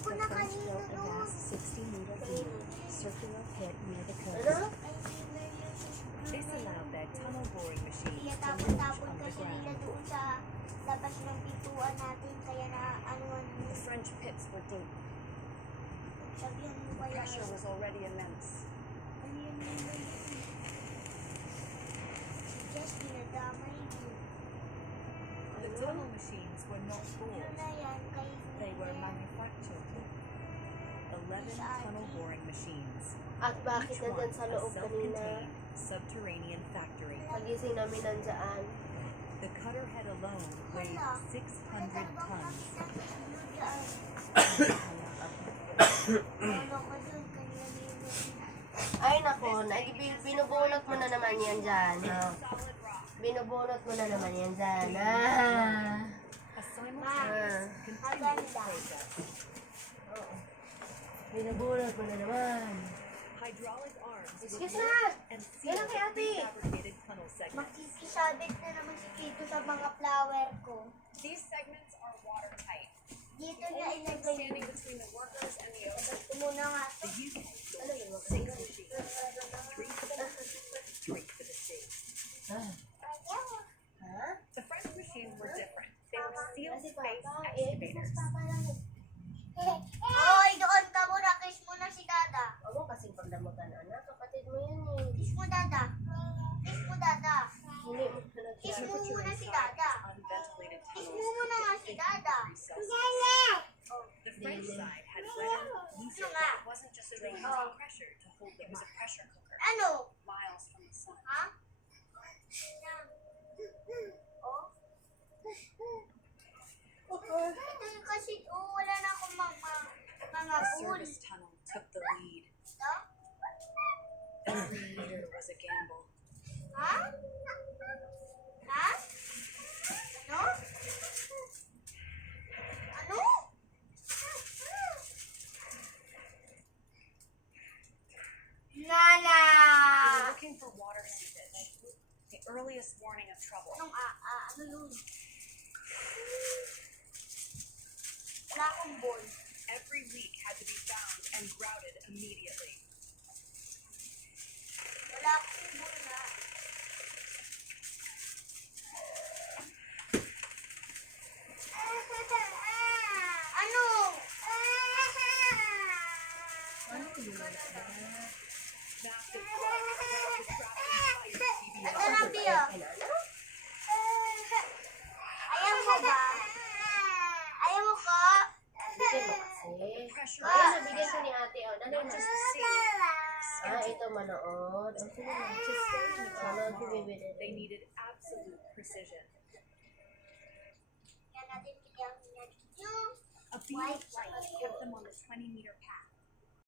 The French built a vast 60-meter deep circular pit near the coast. This allowed their tunnel boring machines to launch Tapon-tapon kasi nila underground. doon sa labas ng pintuan natin, kaya na ano The French pits were deep. sabihan mo The kaya. pressure was already immense. Ano yun yun? Just dinadamay din. The tunnel machines were not Yun bored. na yan, kay They were manufactured. 11 tunnel boring machines. At bakit Each one nandyan sa a loob kanina? self-contained subterranean factory. Pagising namin nandyan. The cutter head alone weighed 600 tons. Ano ko dun, kanina nila. Ay nako, binubunot mo na naman yan dyan. No? Binubunot mo na naman yan dyan. A simultaneous continuous process. Binubunot mo na naman. Hydraulic arms Excuse would me! lift and seal Yan ang the kay ate. prefabricated tunnel segments. Makikisabit na naman si Tito sa mga flower ko. These segments are watertight, Dito na ilagay. standing between the workers and the ocean. Ito muna nga. The UK sold 6 machines, 3 for the land, 3 for the sea. The French machines were different. They were sealed space excavators. Hoy, doon ka muna. Kiss mo na si Dada. Huwag mo kasing pagdamutan, anak. Kapatid mo yan eh. Kiss mo, Dada. Kiss mo, Dada. Hindi mo na Kiss siya. mo muna si Dada. Unventilated Kiss tunnels mo muna nga si Dada. The French side had wet, loose Ano nga? It wasn't just a raising pressure to hold it was a pressure cooker, Ano? miles from the sun. Ha? Oh? Ito yung kasi, wala na akong mga The pool. service tunnel took the lead. Ha? Every meter was a gamble. Ha? Ha? Ano? Ano? Nana! They were looking for water seepage, the earliest warning of trouble. Ano yun? Wala akong ball. Every leak had to be found and grouted immediately. Wala akong ball na. Ano? Massive floods left the trapped entire Ito TBO. na, Pio. Ayaw mo ba? Ayaw mo ko? Bigyan mo kasi. Pressure Ayan, was nabigyan ko ni ate. O, dali not na. just to see, Ito manood. O, sige na. To stay in the job Manood si tomorrow, Bibi they din. needed absolute precision. Yan natin bigyan niya. Yung a beam of light kept them on the 20-meter path.